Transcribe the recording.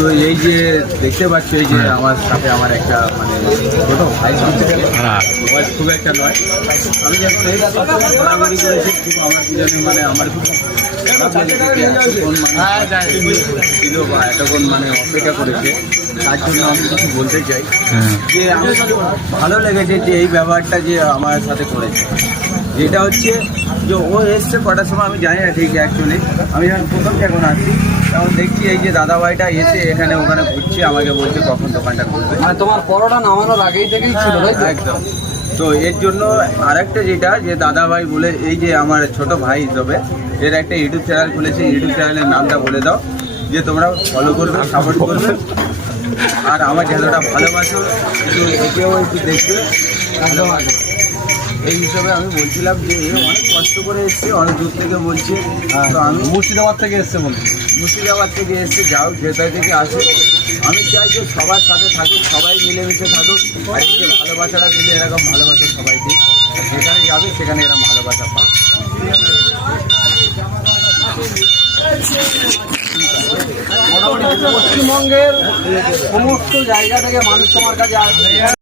তো এই যে দেখতে পাচ্ছ, এই যে আমার সাথে আমার একটা মানে ছোটো ভাই বয়স খুব একটা নয়। আমি যখন এই ঘোরাঘুরি করেছি, খুব আমার পিছনে মানে আমার খুব খারাপ লেগেছে যে এতক্ষণ মানে ছিল বা এতক্ষণ মানে অপেক্ষা করেছে। তার জন্য আমি কিছু বলতে চাই যে আমার ভালো লেগেছে যে এই ব্যবহারটা যে আমার সাথে করেছে। যেটা হচ্ছে যে ও এসছে কটার সময় আমি জানি না ঠিক অ্যাকচুয়ালি। আমি যখন প্রথম যখন আসছি তখন দেখছি এই যে দাদাভাইটা এসে এখানে ওখানে ঘুরছে, আমাকে বলছে কখন দোকানটা খুলবে। মানে তোমার পরোটা নামানোর আগেই থেকেই ছিল, তাই তো? একদম। তো এর জন্য আরেকটা যেটা যে দাদাভাই বলে এই যে আমার ছোট ভাই হিসেবে এর একটা ইউটিউব চ্যানেল খুলেছে, ইউটিউব চ্যানেলের নামটা বলে দাও যে তোমরা ফলো করবে, সাপোর্ট করবে, আর আমার চ্যানেলটা ভালোবাসো, একটু একেও একটু দেখবে, ভালোবাসো। এই হিসাবে আমি বলছিলাম যে এ অনেক কষ্ট করে এসছে, অনেক দূর থেকে বলছে। তো আমি মুর্শিদাবাদ থেকে এসছে বলছি। মুর্শিদাবাদ থেকে এসছে, যাও যেটাই থেকে আসে, আমি চাই যে সবার সাথে থাকুক, সবাই মিলেমিশে থাকুক, আর এই যে ভালোবাসাটা দিলে এরকম ভালোবাসা সবাই দিক, আর যেখানে যাবে সেখানে এরকম ভালোবাসা পাবে। মোটামুটি পশ্চিমবঙ্গের সমস্ত জায়গা থেকে মানুষ তোমার কাছে আসবে।